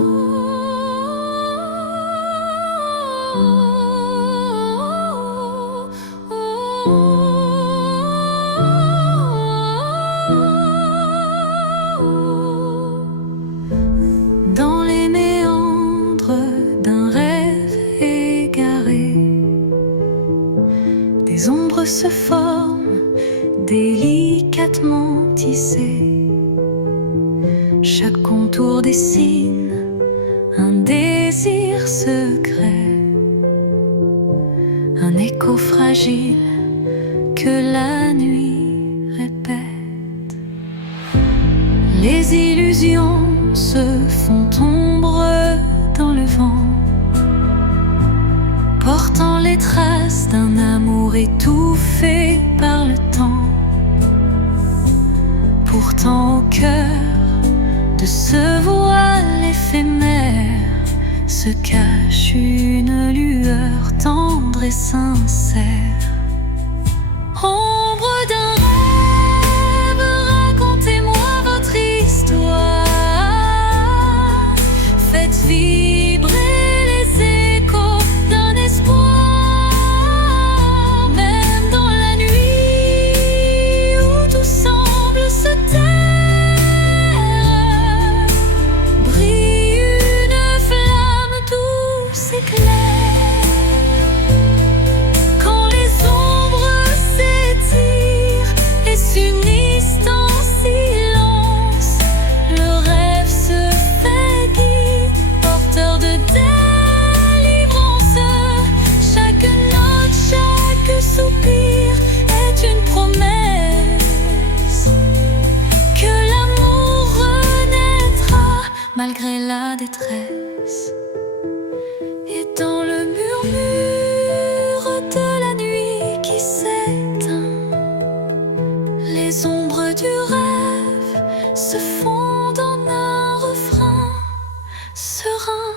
Dans les méandres d'un rêve égaré, des ombres se forment, délicatement tissées. Chaque contour dessine un désir secret, un écho fragile que la nuit répète. Les illusions se font ombre dans le vent, portant les traces d'un amour étouffé par le temps. Pourtant au cœur de ce voile éphémère se cache une lueur tendre et sincère. Ombre d'un rêve, racontez-moi votre histoire. Faites vibrer les échos d'un espoir. Même dans la nuit où tout semble se taire, brille une flamme douce et claire. Quand les ombres s'étirent et s'unissent en silence, le rêve se fait guide, porteur de délivrance. Chaque note, chaque soupir est une promesse que l'amour renaîtra malgré la détresse. Et dans le murmure de la nuit qui s'éteint, les ombres du rêve se fondent en un refrain serein.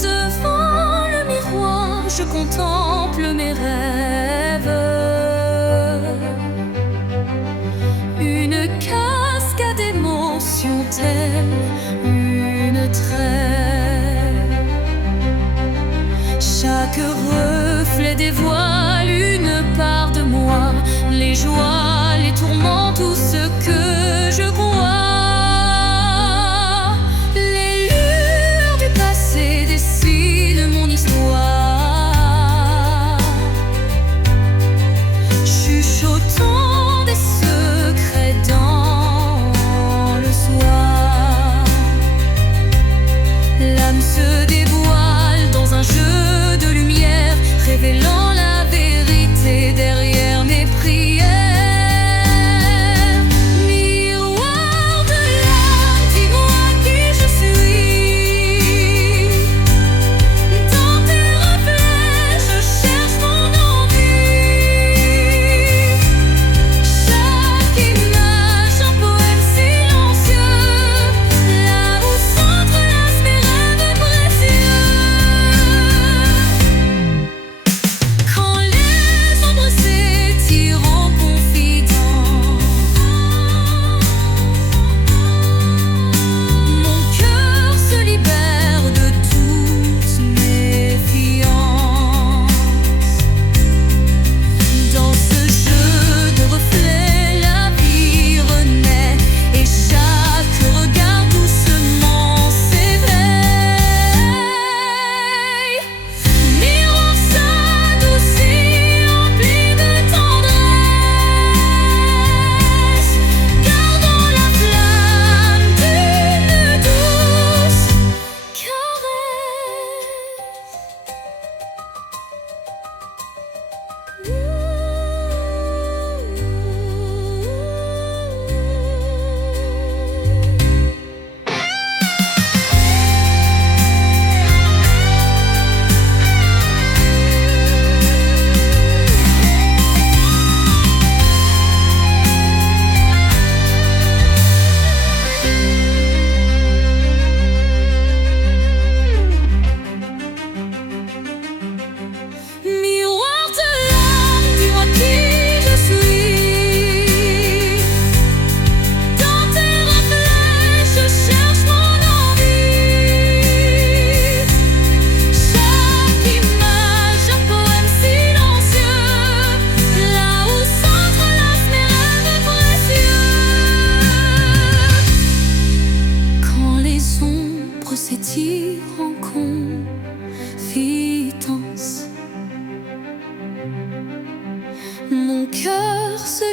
Devant le miroir, je contemple mes rêves. Une cascade d'émotions telle une trêve. Chaque reflet dévoile une part de moi, les joies, les tourments, tout ce que je crois. Les lueurs du passé dessinent mon histoire, chuchotant des secrets dans le soir. L'âme se dévoile dans un jeu de lumière, révélant la vérité derrière mes prières.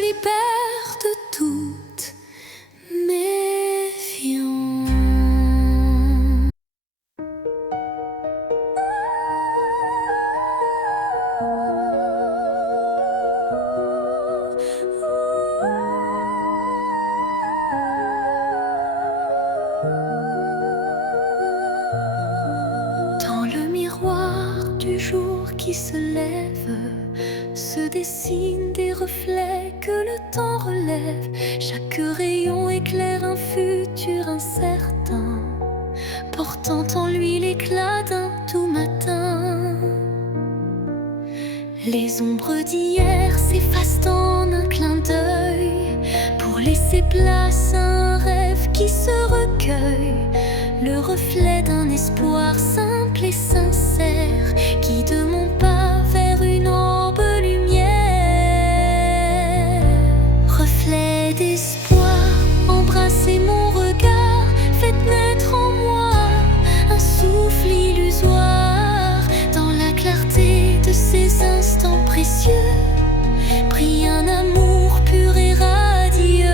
libère de toute méfiance. Dans le miroir du jour qui se lève, se dessinent des reflets que le temps relève. Chaque rayon éclaire un futur incertain, portant en lui l'éclat d'un tout matin. Les ombres d'hier s'effacent en un clin d'œil, pour laisser place à un rêve qui se recueille. Le reflet d'un espoir simple et sincère, guide mon pas vers une ambre lumière. Reflet d'espoir, embrassez mon regard, faites naître en moi un souffle illusoire. Dans la clarté de ces instants précieux, brille un amour pur et radieux.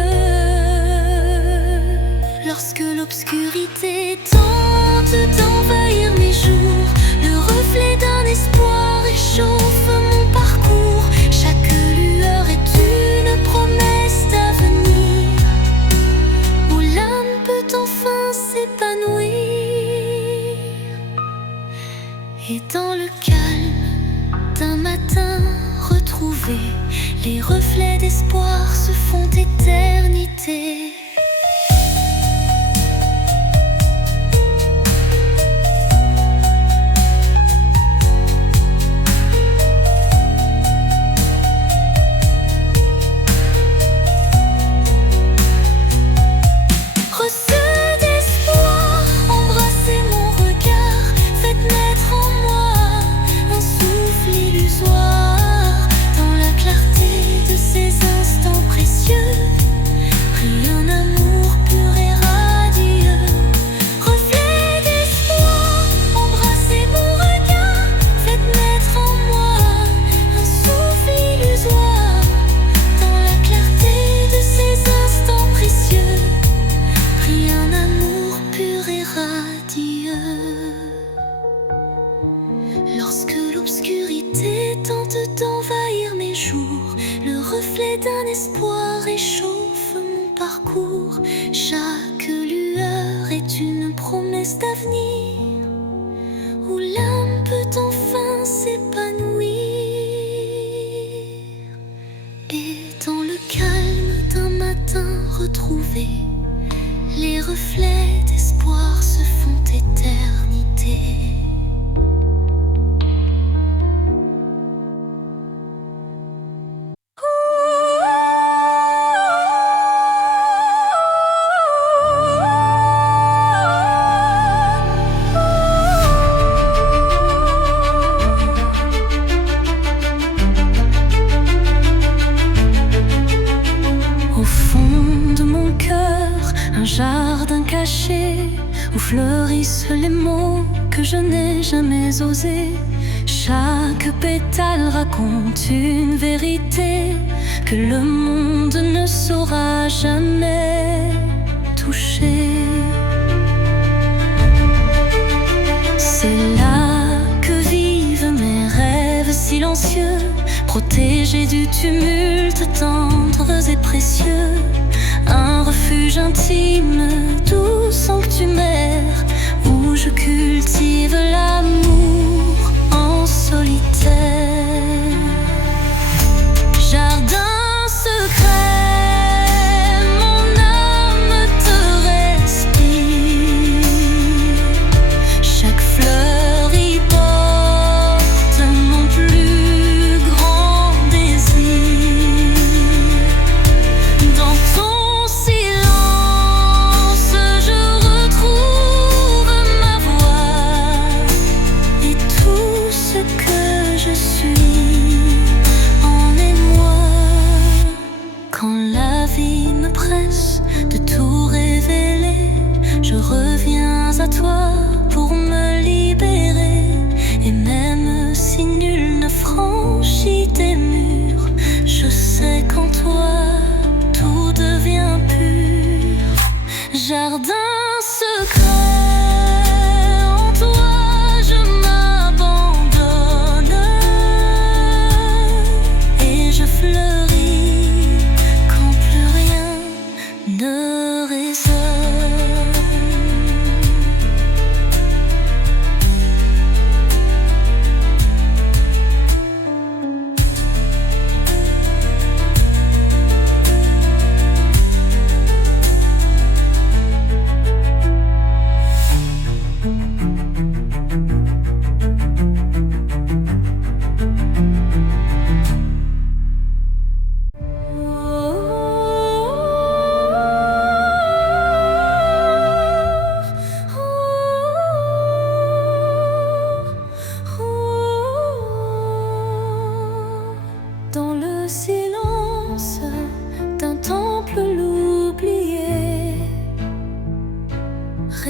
Lorsque l'obscurité tente d'envahir mes jours, le reflet d'un espoir réchauffe mon parcours. Chaque lueur est une promesse d'avenir, où l'âme peut enfin s'épanouir. Et dans le calme d'un matin retrouvé, les reflets d'espoir se font éternité. Lorsque l'obscurité tente d'envahir mes jours, le reflet d'un espoir réchauffe mon parcours. Chaque lueur est une promesse d'avenir, où l'âme peut enfin s'épanouir. Et dans le calme d'un matin retrouvé, les reflets d'espoir se font éternité. Jardin caché où fleurissent les mots que je n'ai jamais osés. Chaque pétale raconte une vérité que le monde ne saura jamais toucher. C'est là que vivent mes rêves silencieux, protégés du tumulte, tendres et précieux. Un refuge intime, doux sanctuaire, où je cultive l'amour en solitaire. Jardin secret, mon âme te respire. Chaque fleur y porte mon plus grand désir. Dans ton silence, je retrouve ma voix et tout ce que je suis en émoi. Quand la vie me presse de tout révéler, je reviens à toi pour me libérer. Et même si nul ne franchit tes murs, je sais qu'en toi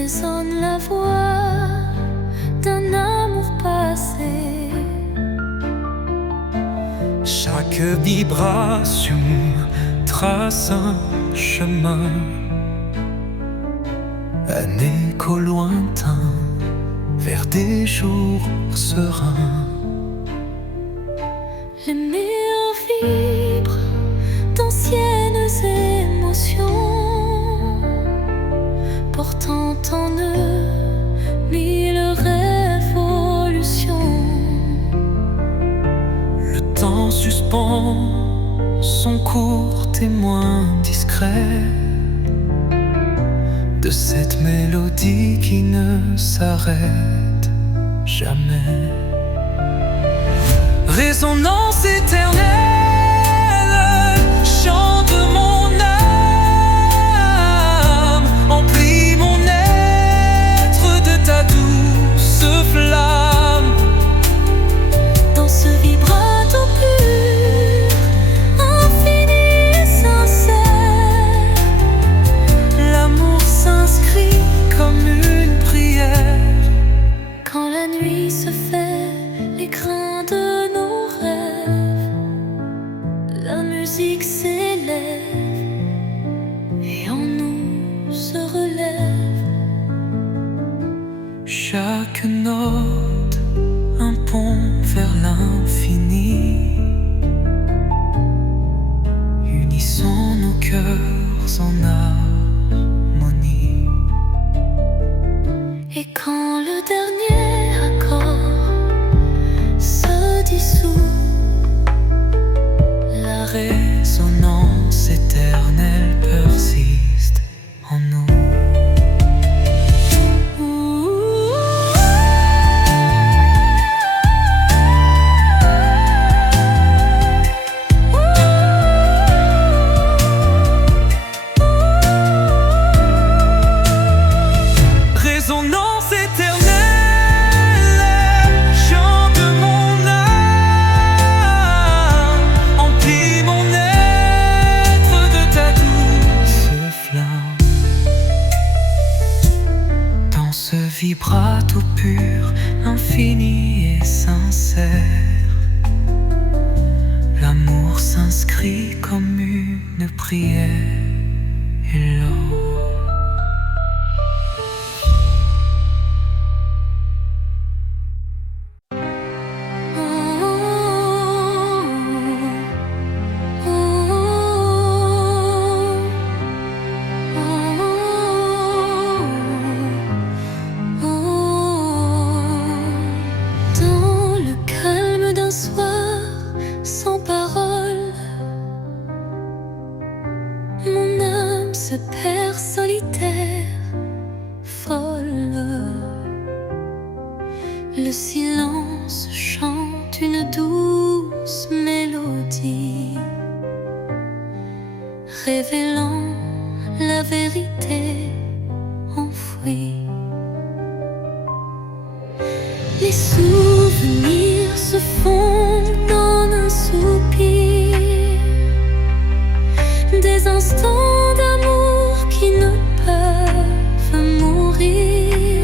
résonne la voix d'un amour passé. Chaque vibration trace un chemin, un écho lointain vers des jours sereins. Les murs vibrent d'anciennes émotions, portant en eux mille révolutions. Le temps suspend son court témoin discret de cette mélodie qui ne s'arrête jamais. Résonance éternelle, chant de mon âme, emplis mon être de ta douce flamme. Dans ce vibrato pur, infini et sincère, L'amour s'inscrit comme une prière. quand la nuit se fait l'écrin de nos rêves, la musique s'élève et en nous se relève. Chaque note un pont vers l'infini. Unissons nos cœurs en harmonie. Et quand le dernier accord se dissout, La résonance éternelle persiste en nous. Résonance éternelle, chant de mon âme, emplis mon être de ta douce flamme. Dans ce vibrato pur, infini et sincère, l'amour s'inscrit comme une prière et l'or. Dans le calme d'un soir sans parole, mon âme se perd solitaire, folle. Le silence chante une douce mélodie, révélant la vérité enfouie. Les souvenirs se fondent en un soupir, des instants d'amour qui ne peuvent mourir.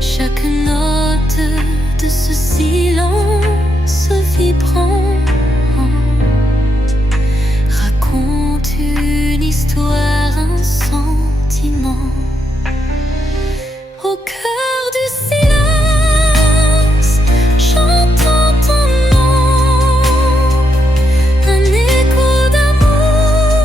Chaque note de ce silence vibrant raconte une histoire, un sentiment. Au cœur du silence, j'entends ton nom, un écho d'amour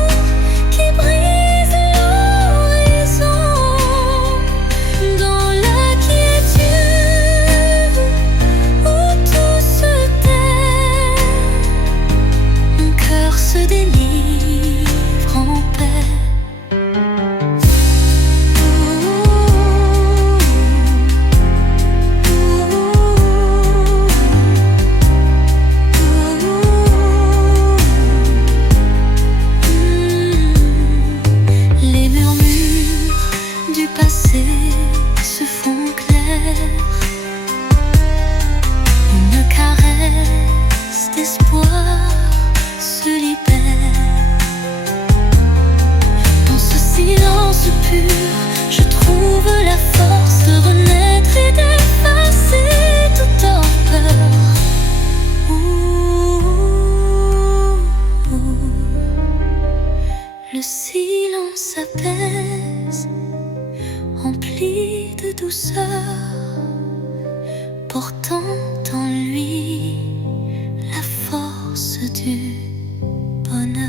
Le silence apaise, rempli de douceur, portant en lui la force du bonheur.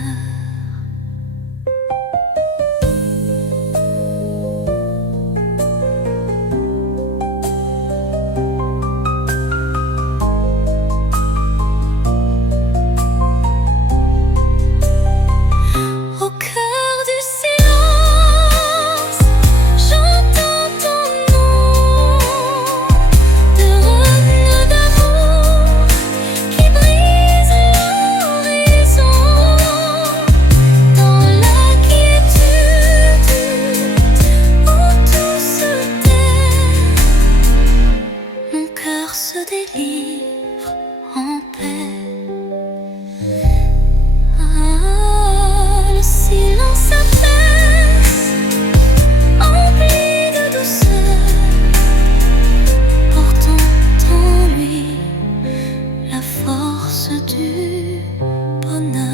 Se délivre en paix. Ah, le silence apaise, empli de douceur, portant en lui la force du bonheur.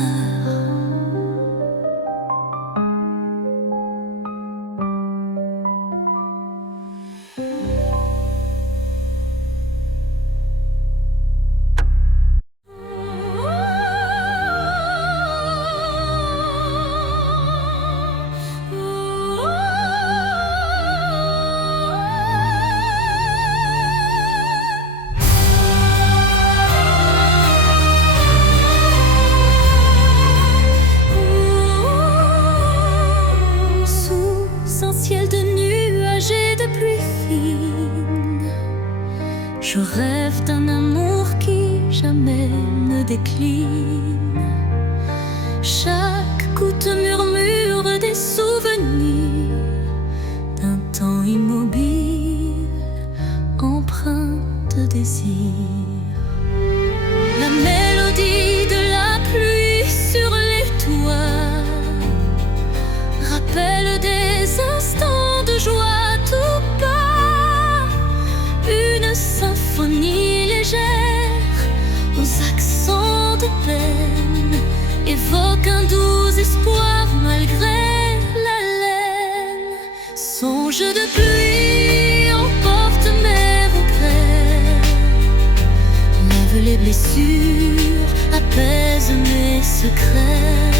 Ciel de nuages et de pluie fine, je rêve d'un amour qui jamais ne décline. Chaque goutte murmure des souvenirs d'un temps immobile, empreint de désir. La mélodie de la pluie sur les toits rappelle des instants de joie tout bas, une symphonie légère aux accents de peine évoque un doux espoir malgré la laine. Songe de pluie emporte mes regrets, lève les blessures, apaise mes secrets.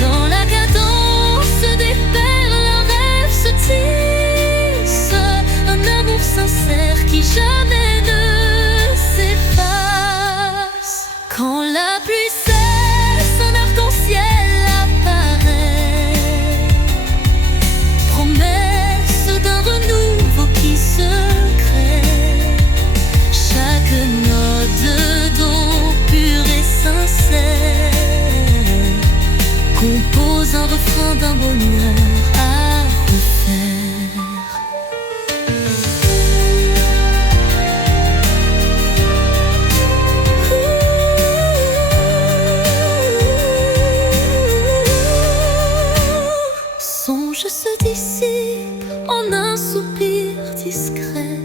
Dans la cadence des perles, un rêve se tisse, un amour sincère qui jamais ne s'efface. Quand la pluie cesse, un arc-en-ciel apparaît, promesse d'un renouveau qui se crée. Chaque note de don pur et sincère compose un refrain d'un bonheur à refaire. Songe se dissipe en un soupir discret,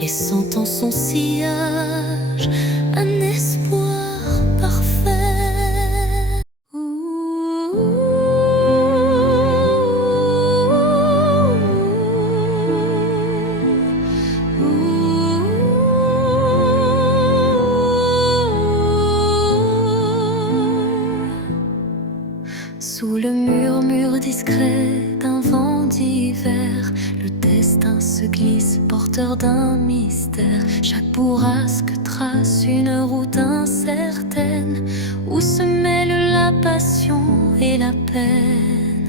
laissant en son sillage un espoir parfait. Sous le murmure discret d'un vent d'hiver, le destin se glisse, porteur d'un mystère. Chaque bourrasque trace une route incertaine, où se mêlent la passion et la peine.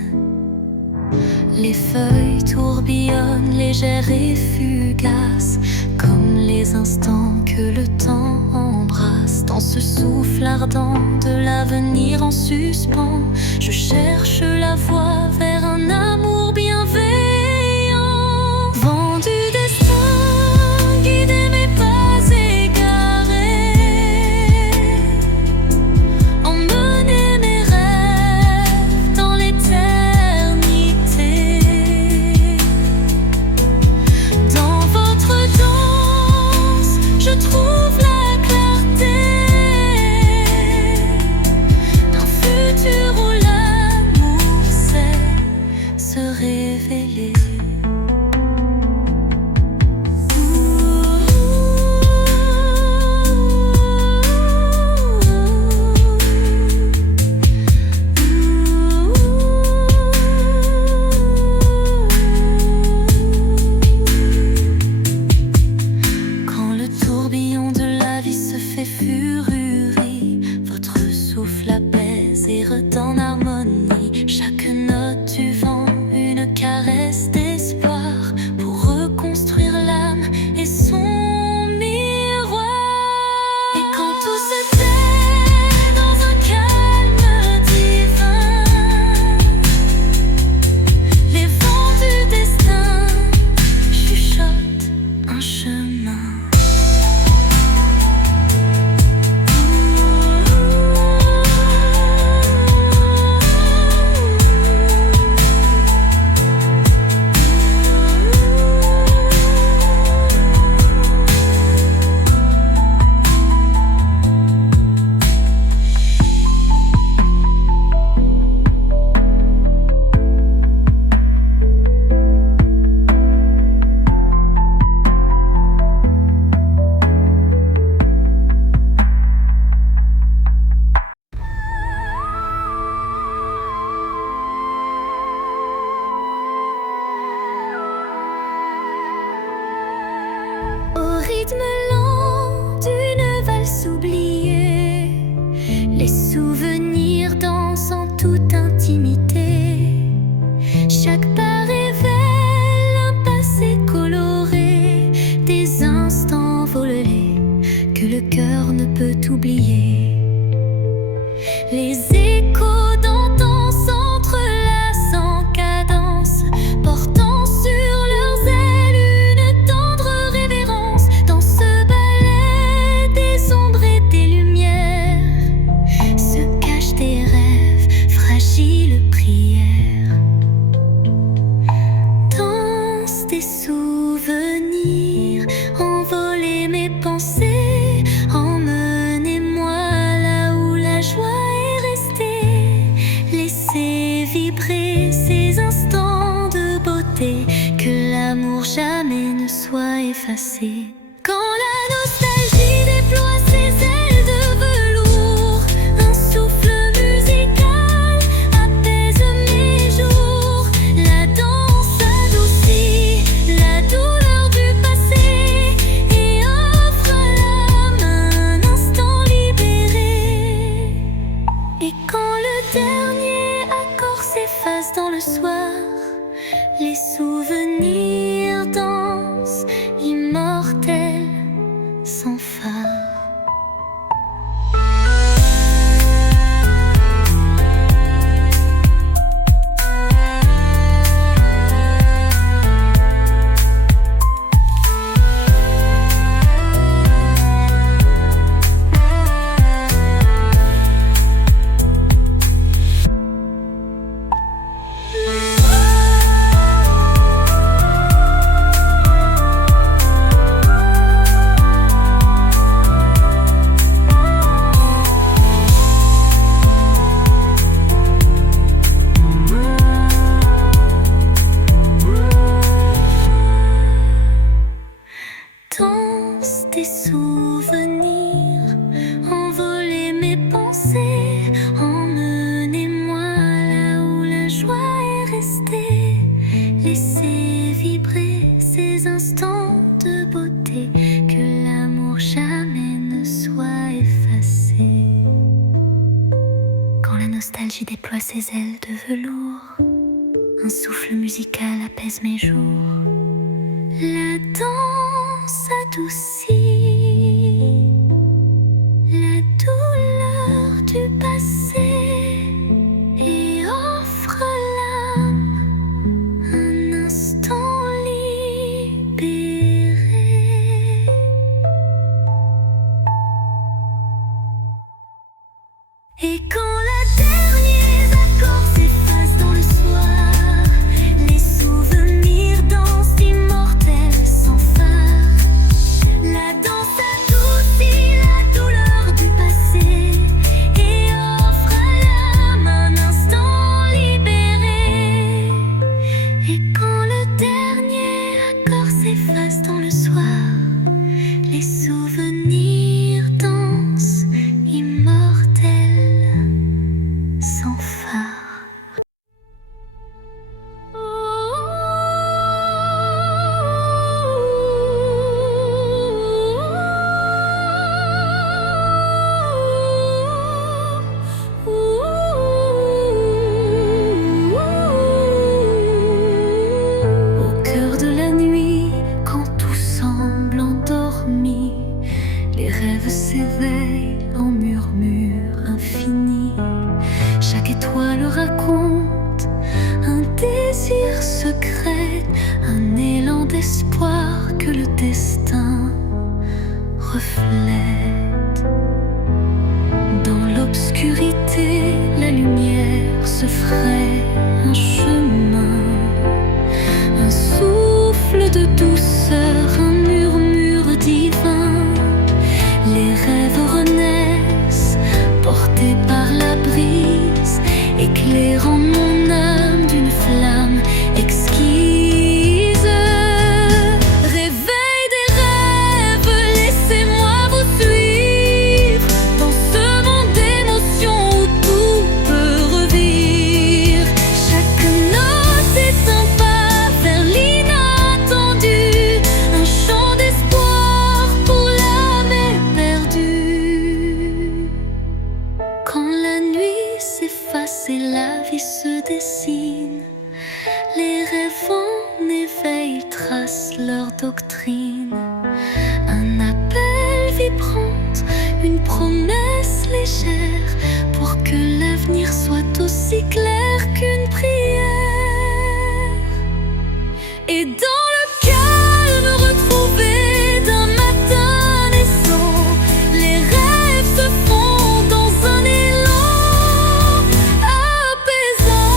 Les feuilles tourbillonnent, légères et fugaces, comme les instants que le temps embrasse. Dans ce souffle ardent de l'avenir en suspens, je cherche la voie vers un amour bienveillant. Vent du destin, guider mes pas égarés, emmener mes rêves dans l'éternité. Dans votre danse, je trouve la clarté d'un futur où et en harmonie. Chaque note du vent, une caresse d'espoir pour reconstruire l'âme et son miroir. Et quand tout se tait dans un calme divin, les vents du destin chuchotent un chemin. Au rythme lent d'une valse oubliée, les souvenirs dansent en toute intimité. Chaque pas révèle un passé coloré, des instants volés que le cœur ne peut oublier. Les échos d'antan s'entrelacent en cadence, portant sur leurs ailes une tendre révérence. Dans ce ballet des ombres et des lumières se cachent des rêves, fragiles prières. Danse des souvenirs, envoler mes pensées, emmenez-moi là où la joie est restée. Laissez vibrer ces instants de beauté, que l'amour jamais ne soit effacé. Quand la nostalgie déploie ses ailes de velours, un souffle musical apaise mes jours. La danse adoucit la douleur du passé et offre à l'âme un instant libéré. Et quand le dernier accord s'efface dans le soir, les souvenirs dansent, immortels, sans phare. Danse des souvenirs, envoler mes pensées, emmenez-moi là où la joie est restée. Laissez vibrer ces instants de beauté, que l'amour jamais ne soit effacé. Quand la nostalgie déploie ses ailes de velours, un souffle musical apaise mes jours. La danse adoucit la douleur du passé et offre à l'âme un instant libéré. Et quand la dernier accord s'efface dans le soir, les souvenirs dansent, immortels sans phare. La et la vie se dessine. Les rêves en éveil tracent leur doctrine. Un appel vibrante, une promesse légère, pour que l'avenir soit aussi clair qu'une prière. Et dans le calme retrouvé d'un matin naissant, les rêves se font dans un élan apaisant.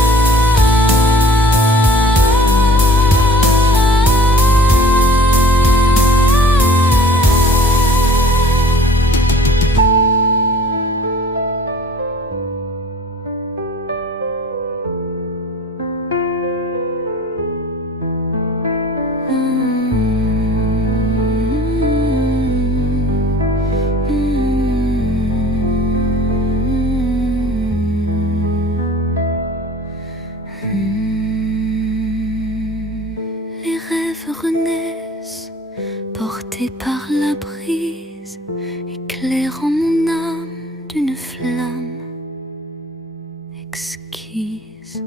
Les rêves renaissent, portés par la brise, éclairant mon âme d'une flamme exquise.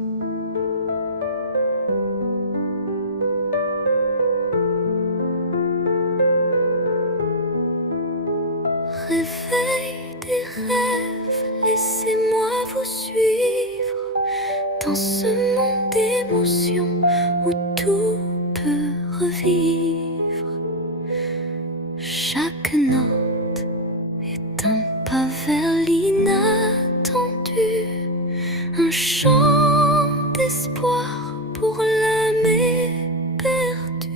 Réveil des rêves, laissez-moi vous suivre dans ce monde d'émotions où tout peut revivre. Chaque note est un pas vers l'inattendu, un chant d'espoir pour l'âme éperdue.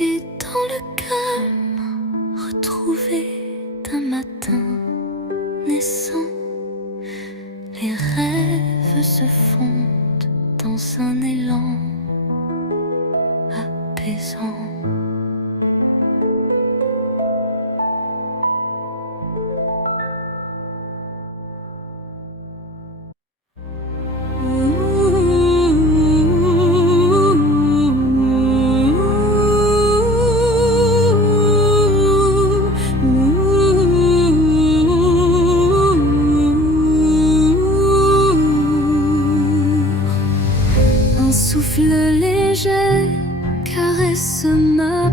Et dans le calme retrouvé d'un matin naissant, les rêves se fondent dans un élan apaisant. Un souffle léger caresse ma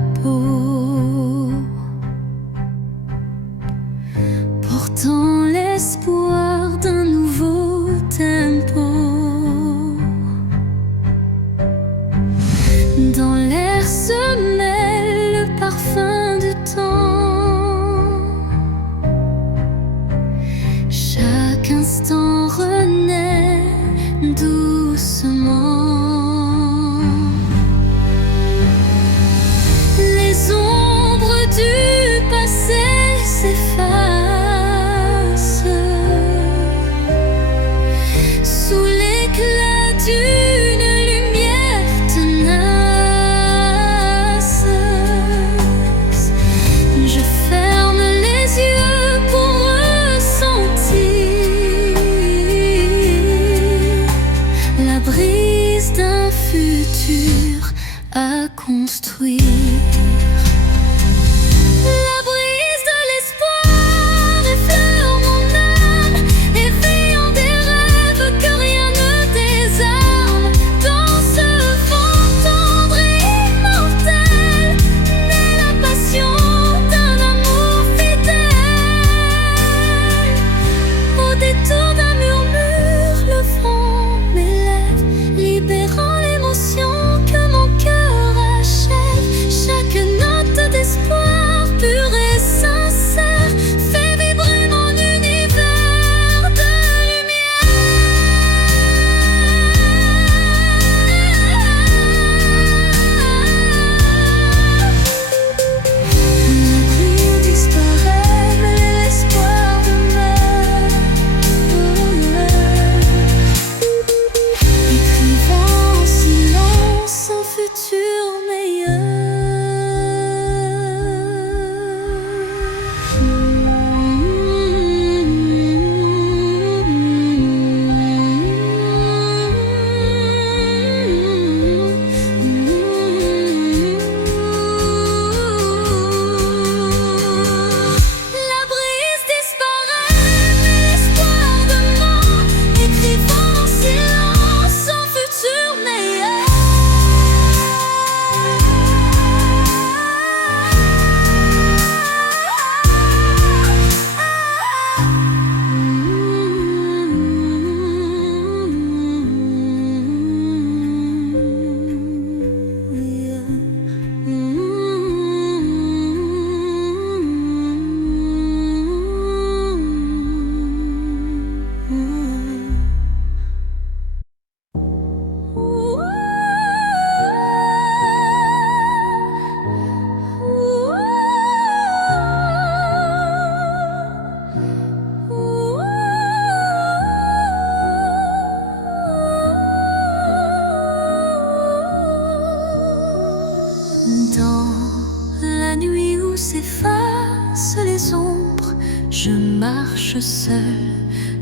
marche seul,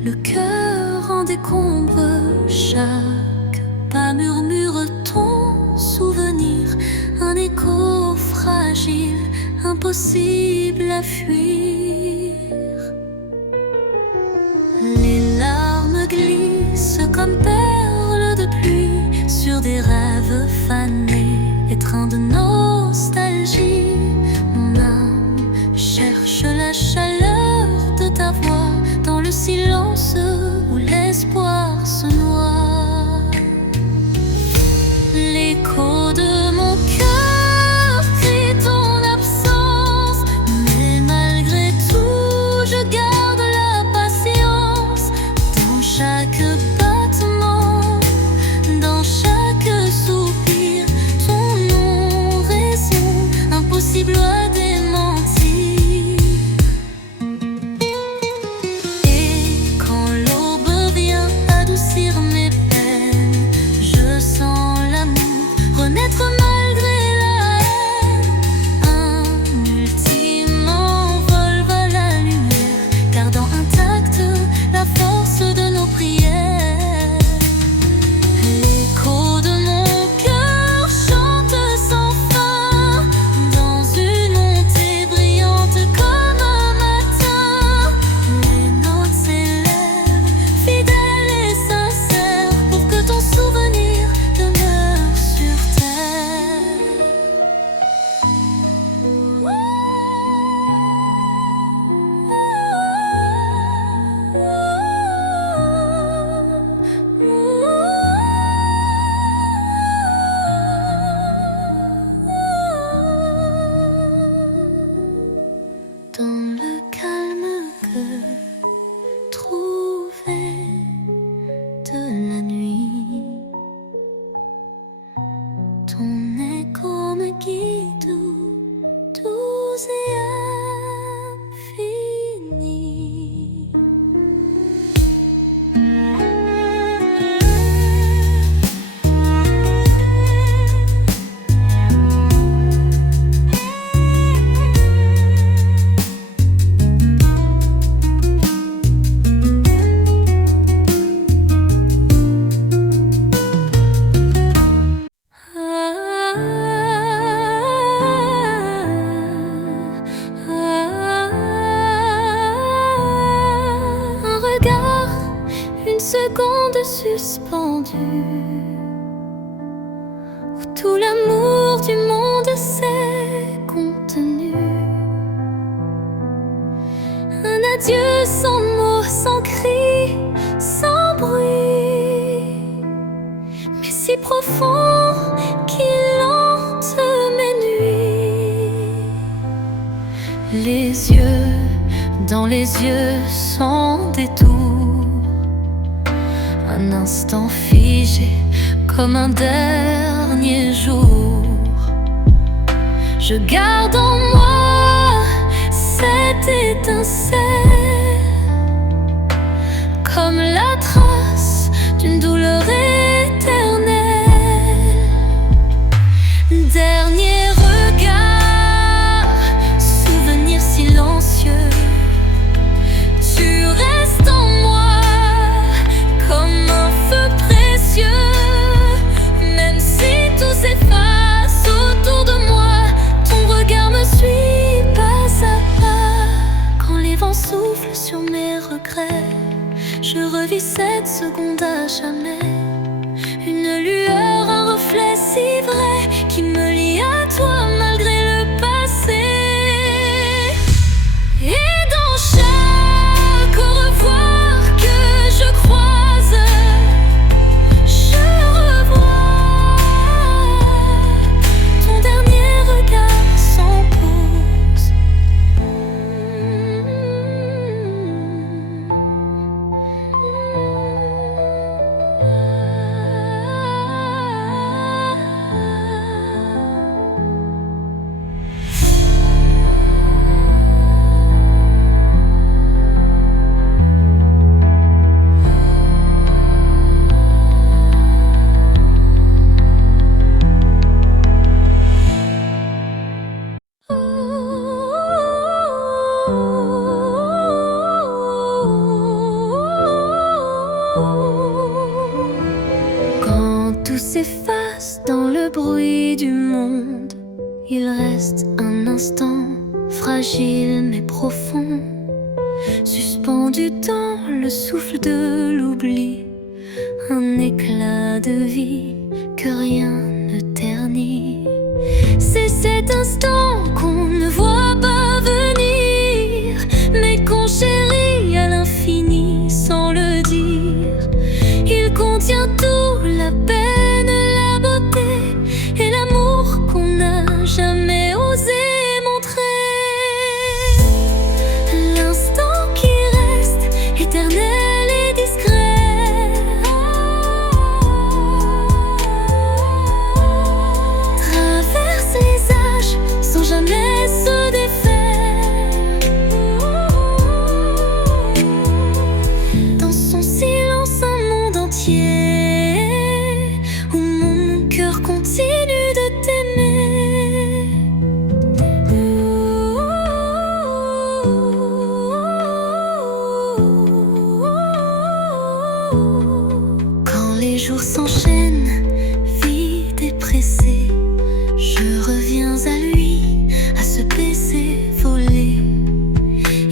le cœur en décombre. Chaque pas murmure ton souvenir, un écho fragile, impossible à fuir. Les larmes glissent comme perles de pluie sur des rêves fanés, étreints de nostalgie. Mon âme cherche la chaleur de ta voix dans le silence où l'espoir se noie. L'écho de mon cœur crie ton absence, mais malgré tout je garde la patience. Dans chaque battement, dans chaque soupir, ton nom résonne, impossible à démentir. Et quand l'aube vient adoucir mes peines, je sens l'amour renaître malgré la haine. Un ultime envol va la lumière, gardant intacte la force de nos prières. L'écho de mon cœur chante sans fin, dans une montée brillante comme un matin. Les notes s'élèvent, fidèles et sincères, pour que ton souvenir demeure sur terre. Dans le calme que trouvé de la nuit, ton écho me guide doux et infini. Un regard, une seconde suspendue, où tout l'amour du monde s'est contenu. Un adieu sans mots, sans cri, sans bruit, mais si profond qu'il hante mes nuits. Les yeux dans les yeux sans détour, un instant figé comme un dernier jour. Je garde en moi cette étincelle, comme la trace d'une douleur éternelle. Dernier regard, souvenir silencieux, tu restes en moi comme un feu précieux. Même si tout s'efface autour de moi, ton regard me suit pas à pas. Quand les vents soufflent sur mes regrets, je revis cette seconde à jamais. Une lueur, un reflet si vrai qui me lie à toi malgré le passé. Et dans chaque au revoir que je croise, je revois ton dernier regard sans pause. reste un instant, fragile mais profond, suspendu dans le souffle de l'oubli, un éclat de vie que rien ne ternit. C'est cet instant qu'on ne voit pas venir, mais qu'on chérit à l'infini sans le dire. Il contient tout, la peine, la beauté et l'amour qu'on n'a jamais osé montrer. L'instant qui reste éternel et discret, traverse les âges sans jamais se défaire. Dans son silence un monde entier, où mon cœur continue de t'aimer. Quand les jours s'enchaînent, vite et pressé, je reviens à lui, à ce baiser volé.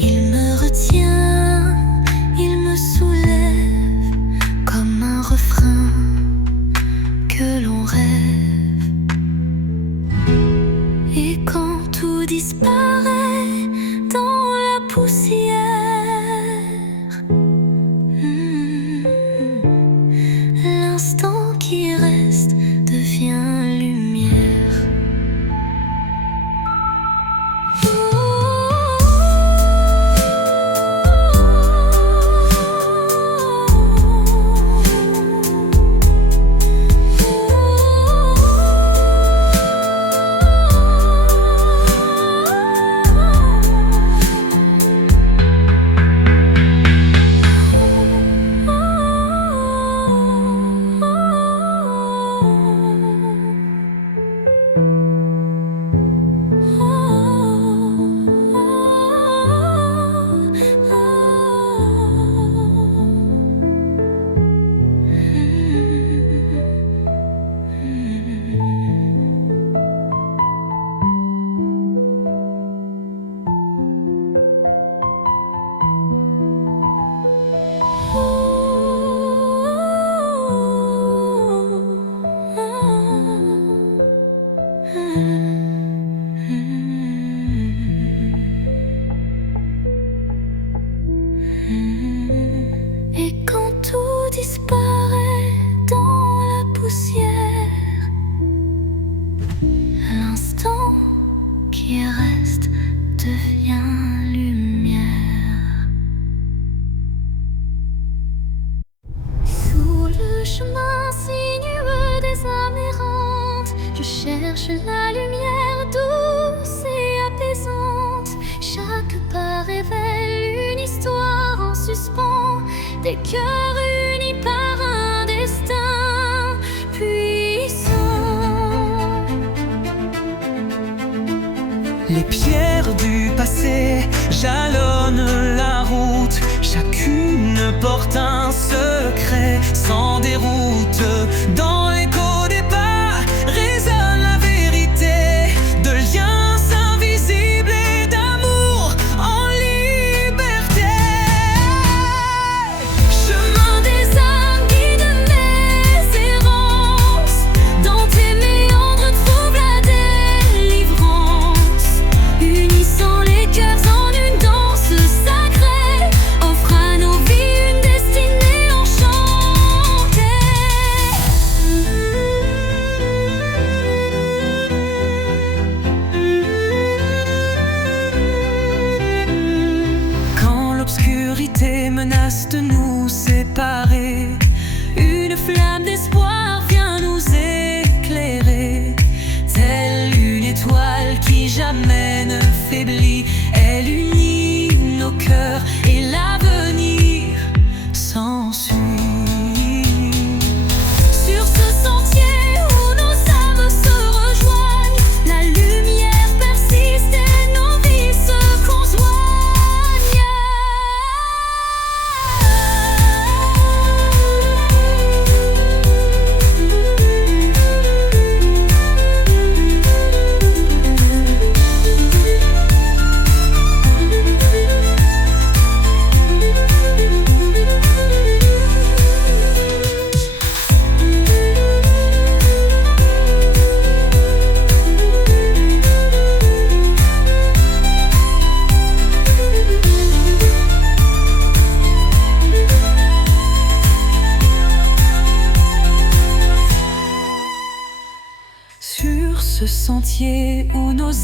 Il me retient, il me soulève, comme un refrain que l'on rêve. Et quand tout disparaît dans la poussière, l'instant qui reste devient lumière. Et quand tout disparaît dans la poussière, l'instant qui reste devient lumière. Sous le chemin sinueux des âmes errantes, je cherche la lumière douce et apaisante. Chaque pas révèle une histoire en suspens, des cœurs unis par un destin puissant. Les pierres du passé jalonnent la route, chacune porte un secret sans déroute. Dans l'écho des pas résonne la vérité de liens invisibles et d'amour en liberté. Chemin des âmes, guide mes errances, dans tes méandres trouve la délivrance. Unissant les cœurs en une danse sacrée, offre à nos vies une destinée enchantée.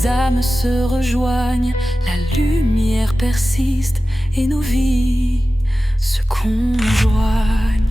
les âmes se rejoignent, la lumière persiste et nos vies se conjoignent.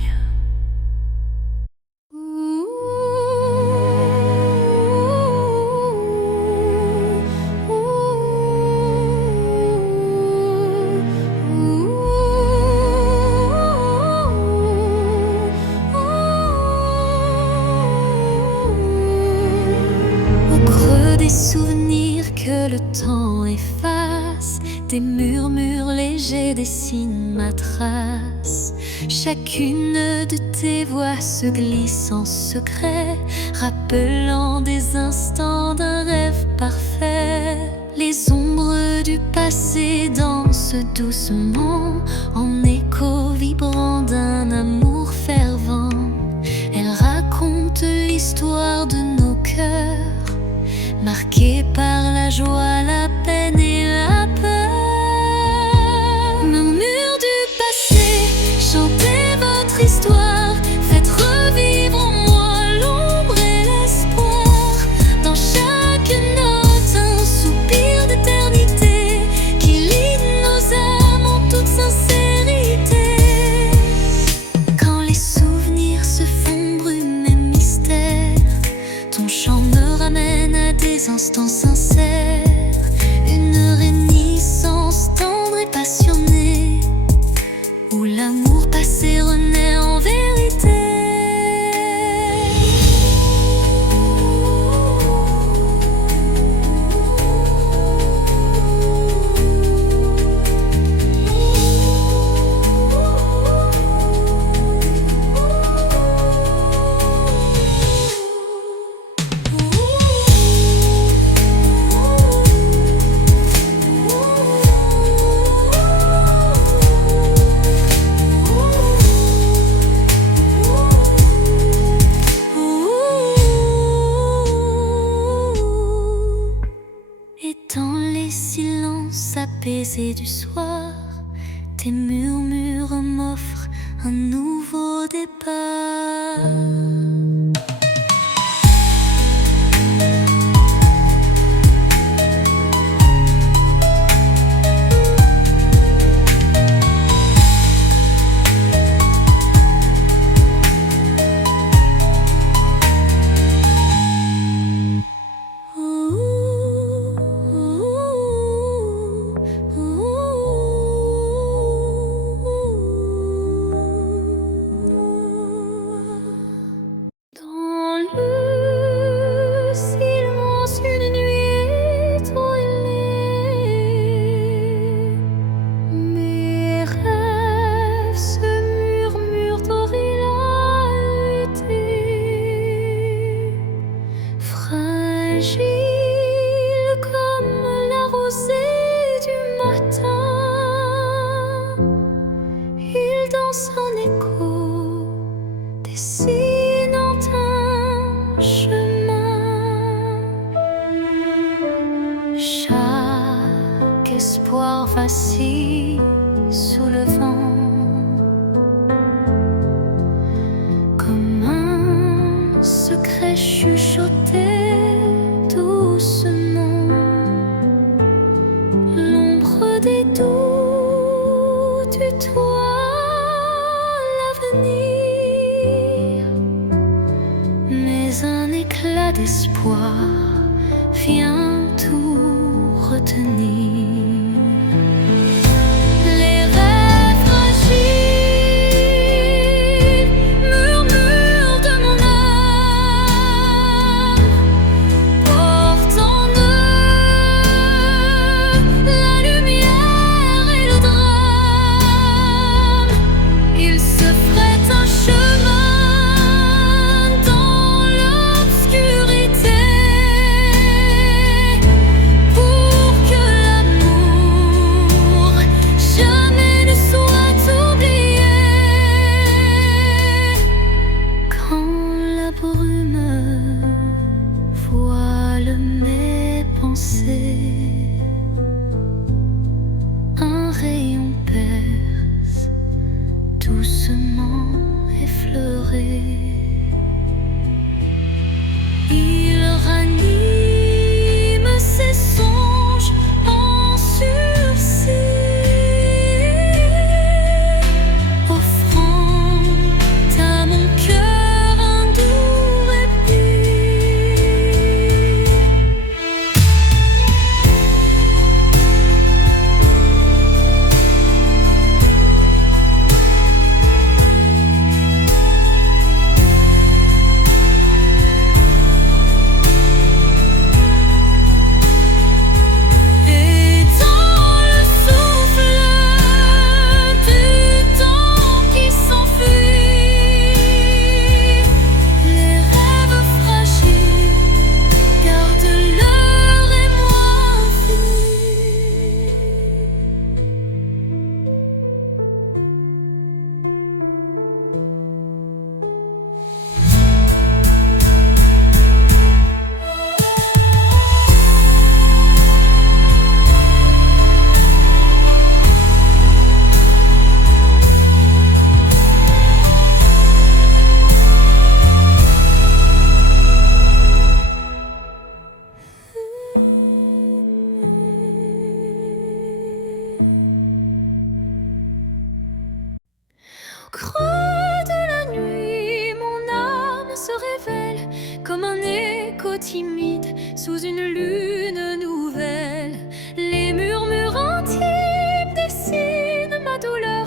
Des souvenirs que le temps efface, des murmures légers dessinent ma trace. Chacune de tes voix se glisse en secret, rappelant des instants d'un rêve parfait. Les ombres du passé dansent doucement, en écho vibrant d'un amour fervent. Elles racontent l'histoire de nos cœurs, marqué par la joie, la peine et la peur. Murmures du passé, chantez votre histoire, faites revivre en moi l'ombre et l'espoir. Dans chaque note, un soupir d'éternité qui lie nos âmes en toute sincérité. Quand les souvenirs se font brume et mystère, ton chant me ramène à des instants sincères, une réminiscence tendre et passionnée, où l'amour passé renaît en vérité. Dans les silences apaisés du soir, tes murmures m'offrent un nouveau départ. Fragile comme la rosée du matin, il danse en écho, dessinant un chemin. Chaque espoir vacille sous le vent, comme un secret chuchoté doucement. L'ombre des doutes tutoie l'avenir, mais un éclat d'espoir vient tout retenir. Un rayon perce, doucement effleuré. Il ranime ses timide sous une lune nouvelle. Les murmures intimes dessinent ma douleur,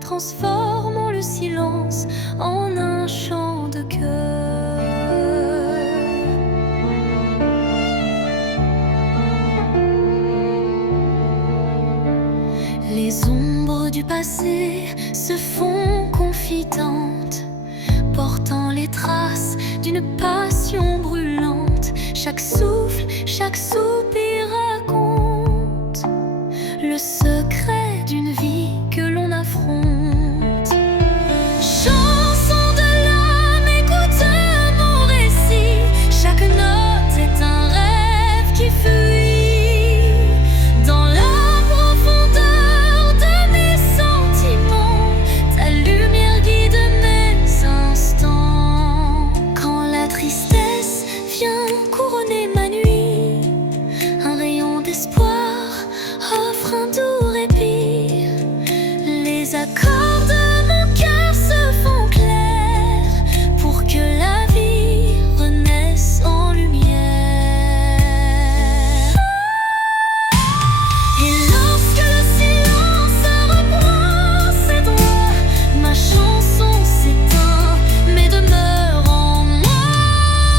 transformant le silence en un chant de cœur. Les ombres du passé se font confidentes, portant les traces d'une passion brûlante. Chaque souffle, chaque soupir raconte le secret d'une vie que l'on affronte. Chanson de l'âme, écoute mon récit. Chaque note est un rêve qui fuit dans la profondeur de mes sentiments. Ta lumière guide mes instants. Quand la tristesse vient couronner ma nuit, un rayon d'espoir offre un doux répit. Les accords de mon cœur se font clairs pour que la vie renaisse en lumière. Et lorsque le silence reprend ses droits, ma chanson s'éteint mais demeure en moi.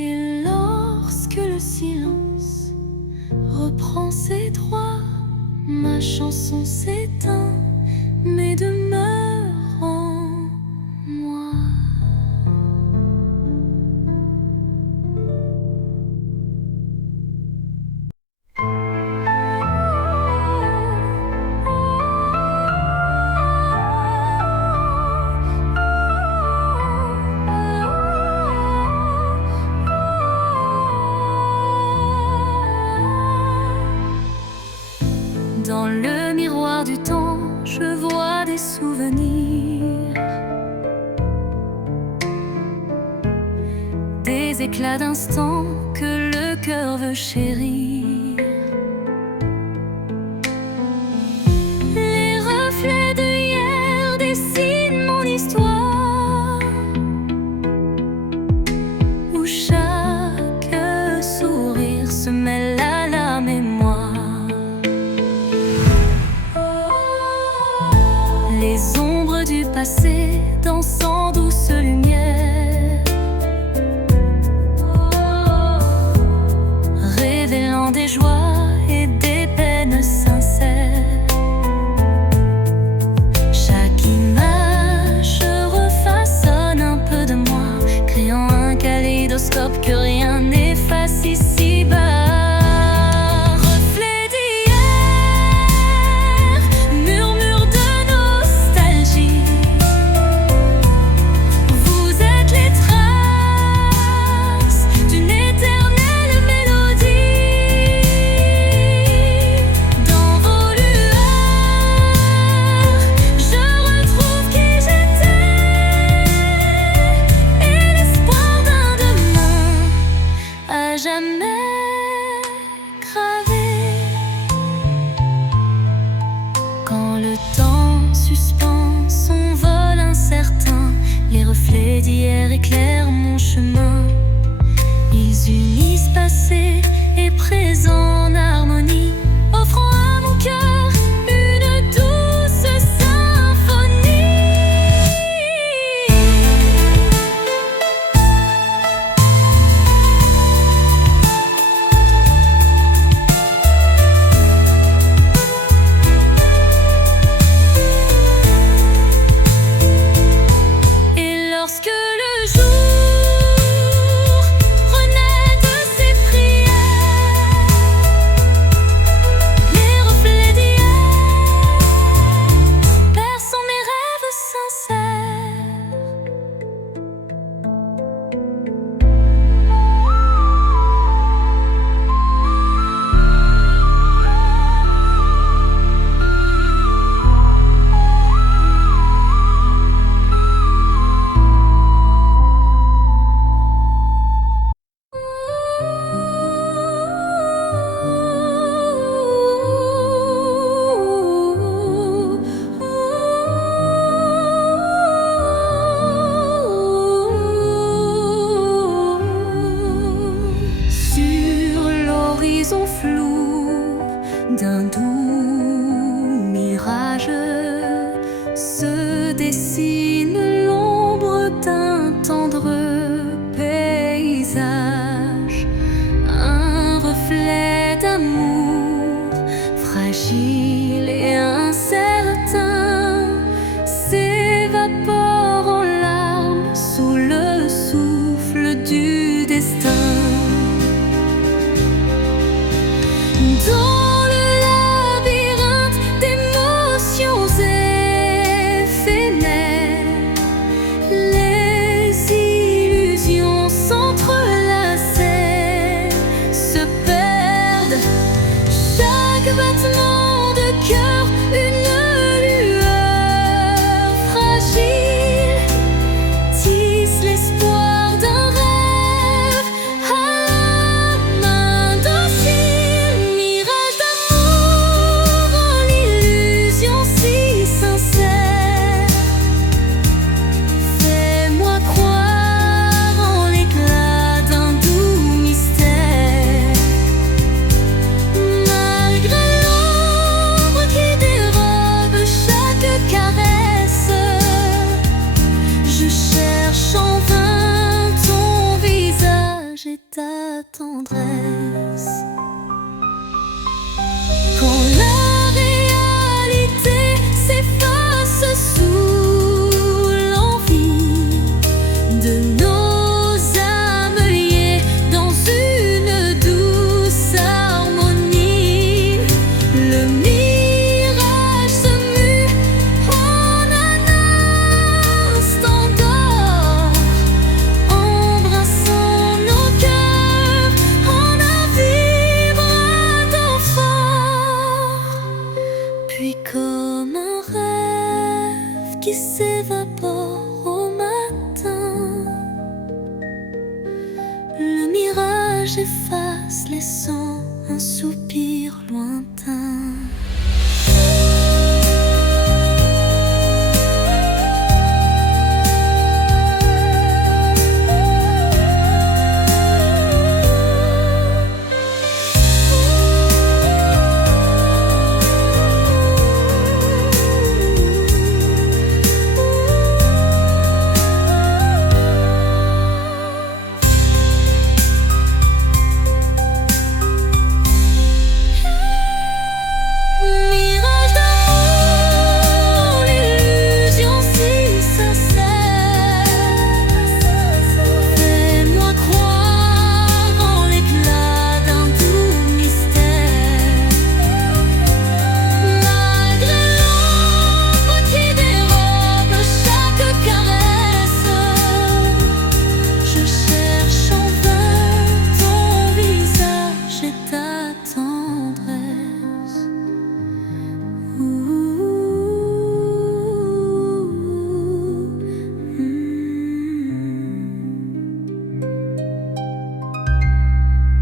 Et lorsque le silence reprend ses droits, ma chanson s'éteint mais demeure en moi. Dans le miroir du temps, je vois des souvenirs, des éclats d'instants que le cœur veut chérir. Les reflets de hier dessinent mon histoire, où chaque sourire se mêle à la mémoire. Les ombres du passé dansant douce lumière, révélant des joies et des peines sincères. Chaque image refaçonne un peu de moi, créant un kaléidoscope que rien n'efface ici-bas. Jamais gravé. Quand le temps suspend son vol incertain, les reflets d'hier éclairent mon chemin. Ils unissent passé et présent en harmonie, offrant à mon cœur une douce symphonie. Et lorsque le jour d'un doux mirage se dessine l'ombre d'un tendre paysage, un reflet d'amour fragile et incertain s'évapore en larmes sous le souffle du destin. Dans le labyrinthe d'émotions éphémères, les illusions s'entrelacent, se perdent. Chaque battement de cœur, une lueur fragile, tisse l'espoir d'un rêve à la main docile. Mirage d'amour en illusion si sincère, fais-moi croire en l'éclat d'un doux mystère. Malgré l'ombre qui dérobe chaque caresse, je cherche en vain ton visage et ta tendresse. Quand la réalité s'efface sous l'envie de nos âmes liées dans une douce harmonie, le mirage se mue en un instant d'or, embrassant nos cœurs en un vibrato fort. Puis comme un rêve qui s'évapore au matin, le mirage efface laissant un soupir